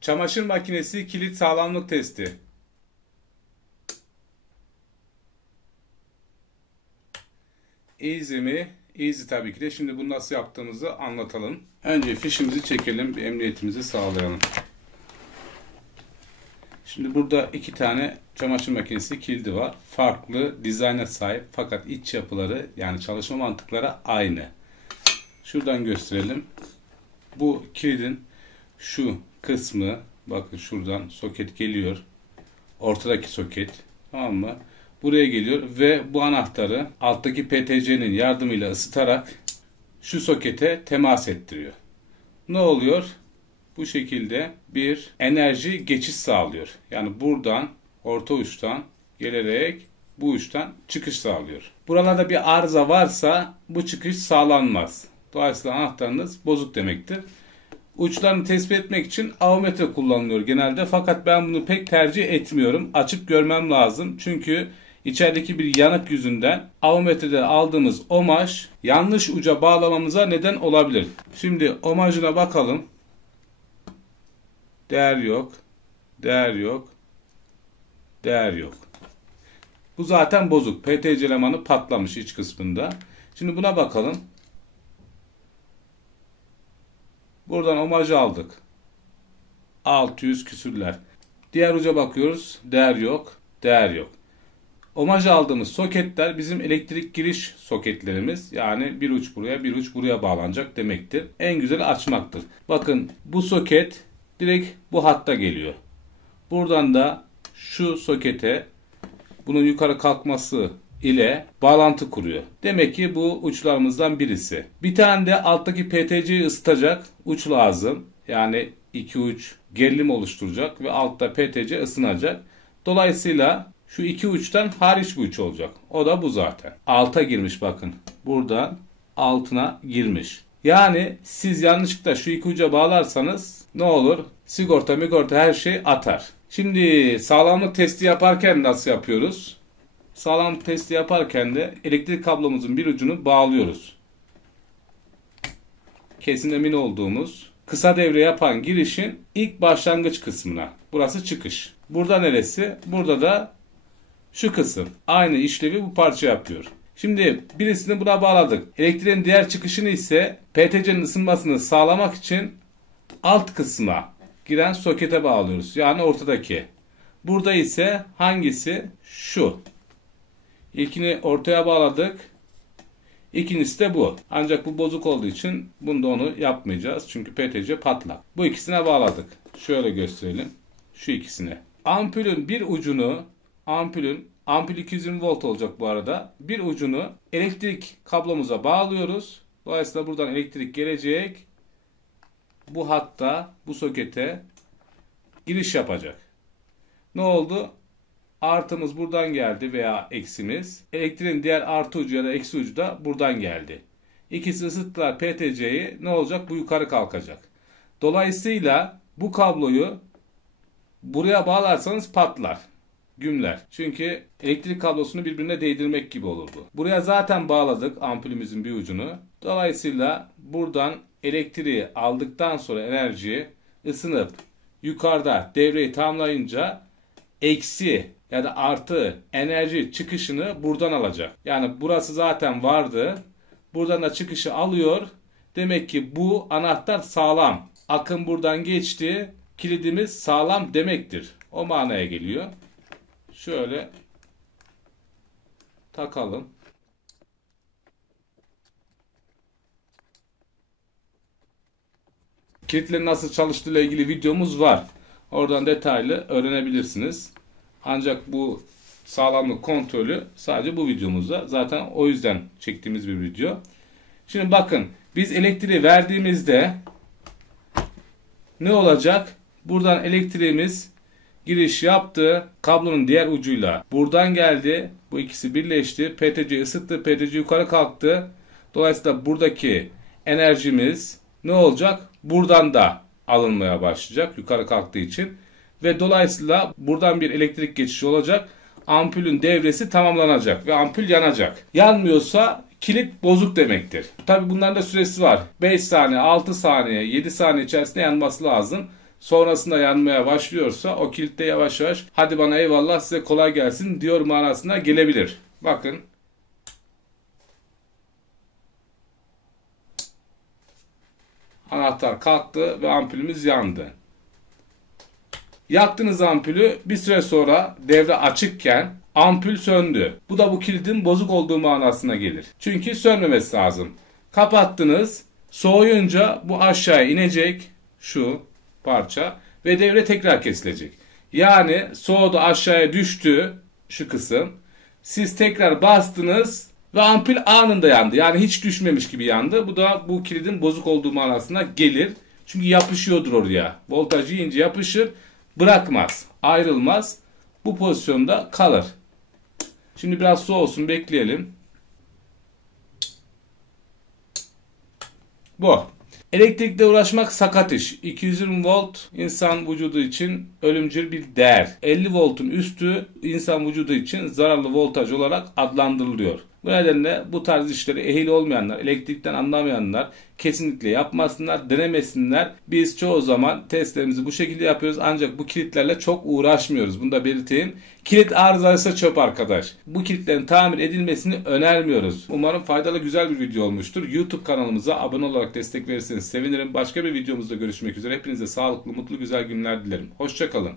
Çamaşır makinesi kilit sağlamlık testi. Easy mi? Easy tabii ki de. Şimdi bunu nasıl yaptığımızı anlatalım. Önce fişimizi çekelim, bir emniyetimizi sağlayalım. Şimdi burada iki tane çamaşır makinesi kilidi var. Farklı dizayna sahip fakat iç yapıları, yani çalışma mantıkları aynı. Şuradan gösterelim. Bu kilidin şu kısmı, bakın şuradan soket geliyor. Ortadaki soket, tamam mı? Buraya geliyor ve bu anahtarı alttaki PTC'nin yardımıyla ısıtarak şu sokete temas ettiriyor. Ne oluyor? Bu şekilde bir enerji geçiş sağlıyor. Yani buradan, orta uçtan gelerek bu uçtan çıkış sağlıyor. Buralarda bir arıza varsa bu çıkış sağlanmaz. Dolayısıyla anahtarınız bozuk demektir. Uçlarını tespit etmek için avometre kullanılıyor genelde. Fakat ben bunu pek tercih etmiyorum. Açıp görmem lazım. Çünkü içerideki bir yanık yüzünden avometrede aldığımız omaj yanlış uca bağlamamıza neden olabilir. Şimdi omajına bakalım. Değer yok. Değer yok. Değer yok. Bu zaten bozuk. PTC elemanı patlamış iç kısmında. Şimdi buna bakalım. Buradan omajı aldık. 600 küsürler. Diğer uca bakıyoruz. Değer yok. Değer yok. Omaj aldığımız soketler bizim elektrik giriş soketlerimiz. Yani bir uç buraya, bir uç buraya bağlanacak demektir. En güzeli açmaktır. Bakın bu soket direkt bu hatta geliyor. Buradan da şu sokete bunun yukarı kalkması ile bağlantı kuruyor. Demek ki bu uçlarımızdan birisi. Bir tane de alttaki PTC'yi ısıtacak uç lazım. Yani iki uç gerilim oluşturacak ve altta PTC ısınacak. Dolayısıyla şu iki uçtan hariç bir uç olacak. O da bu zaten. Alta girmiş bakın. Buradan altına girmiş. Yani siz yanlışlıkla şu iki uca bağlarsanız ne olur? Sigorta her şey atar. Şimdi sağlamlık testi yaparken nasıl yapıyoruz? Sağlamlık testi yaparken de elektrik kablomuzun bir ucunu bağlıyoruz. Kesin emin olduğumuz kısa devre yapan girişin ilk başlangıç kısmına. Burası çıkış. Burada neresi? Burada da şu kısım. Aynı işlevi bu parça yapıyor. Şimdi birisini buna bağladık. Elektriğin diğer çıkışını ise PTC'nin ısınmasını sağlamak için alt kısma giren sokete bağlıyoruz. Yani ortadaki. Burada ise hangisi? Şu. İlkini ortaya bağladık. İkincisi de bu. Ancak bu bozuk olduğu için bunda onu yapmayacağız. Çünkü PTC patlak. Bu ikisine bağladık. Şöyle gösterelim. Şu ikisine. Ampulün bir ucunu, ampul 220 volt olacak bu arada. Bir ucunu elektrik kablomuza bağlıyoruz. Dolayısıyla buradan elektrik gelecek. Bu hatta, bu sokete giriş yapacak. Ne oldu? Artımız buradan geldi veya eksimiz. Elektriğin diğer artı ucu ya da eksi ucu da buradan geldi. İkisi ısıttılar PTC'yi. Ne olacak? Bu yukarı kalkacak. Dolayısıyla bu kabloyu buraya bağlarsanız patlar. Gümler. Çünkü elektrik kablosunu birbirine değdirmek gibi olur bu. Buraya zaten bağladık ampulümüzün bir ucunu. Dolayısıyla buradan elektriği aldıktan sonra enerjiyi ısınıp yukarıda devreyi tamamlayınca eksi ya da artı enerji çıkışını buradan alacak. Yani burası zaten vardı. Buradan da çıkışı alıyor. Demek ki bu anahtar sağlam. Akım buradan geçti. Kilidimiz sağlam demektir. O manaya geliyor. Şöyle takalım. Kilitlerin nasıl çalıştığı ile ilgili videomuz var. Oradan detaylı öğrenebilirsiniz. Ancak bu sağlamlık kontrolü sadece bu videomuzda. Zaten o yüzden çektiğimiz bir video. Şimdi bakın biz elektriği verdiğimizde ne olacak? Buradan elektriğimiz giriş yaptı. Kablonun diğer ucuyla buradan geldi. Bu ikisi birleşti. PTC ısıttı. PTC yukarı kalktı. Dolayısıyla buradaki enerjimiz ne olacak? Buradan da alınmaya başlayacak. Yukarı kalktığı için. Ve dolayısıyla buradan bir elektrik geçişi olacak. Ampulün devresi tamamlanacak. Ve ampul yanacak. Yanmıyorsa kilit bozuk demektir. Tabi bunların da süresi var. 5 saniye, 6 saniye, 7 saniye içerisinde yanması lazım. Sonrasında yanmaya başlıyorsa o kilitte yavaş yavaş hadi bana eyvallah size kolay gelsin diyor manasına gelebilir. Bakın. Anahtar kalktı ve ampulümüz yandı. Yaktığınız ampulü bir süre sonra devre açıkken ampul söndü. Bu da bu kilidin bozuk olduğu manasına gelir. Çünkü sönmemesi lazım. Kapattınız. Soğuyunca bu aşağıya inecek. Şu parça. Ve devre tekrar kesilecek. Yani soğudu aşağıya düştü. Şu kısım. Siz tekrar bastınız. Ve ampul anında yandı. Yani hiç düşmemiş gibi yandı. Bu da bu kilidin bozuk olduğu manasına gelir. Çünkü yapışıyordur oraya. Voltaj yiyince yapışır. Bırakmaz. Ayrılmaz. Bu pozisyonda kalır. Şimdi biraz soğusun, bekleyelim. Bu. Elektrikle uğraşmak sakat iş. 220 volt insan vücudu için ölümcül bir değer. 50 voltun üstü insan vücudu için zararlı voltaj olarak adlandırılıyor. Bu nedenle bu tarz işleri ehil olmayanlar, elektrikten anlamayanlar kesinlikle yapmasınlar, denemesinler. Biz çoğu zaman testlerimizi bu şekilde yapıyoruz ancak bu kilitlerle çok uğraşmıyoruz. Bunu da belirteyim. Kilit arızaysa çöp arkadaş. Bu kilitlerin tamir edilmesini önermiyoruz. Umarım faydalı güzel bir video olmuştur. YouTube kanalımıza abone olarak destek verirseniz sevinirim. Başka bir videomuzda görüşmek üzere. Hepinize sağlıklı, mutlu, güzel günler dilerim. Hoşça kalın.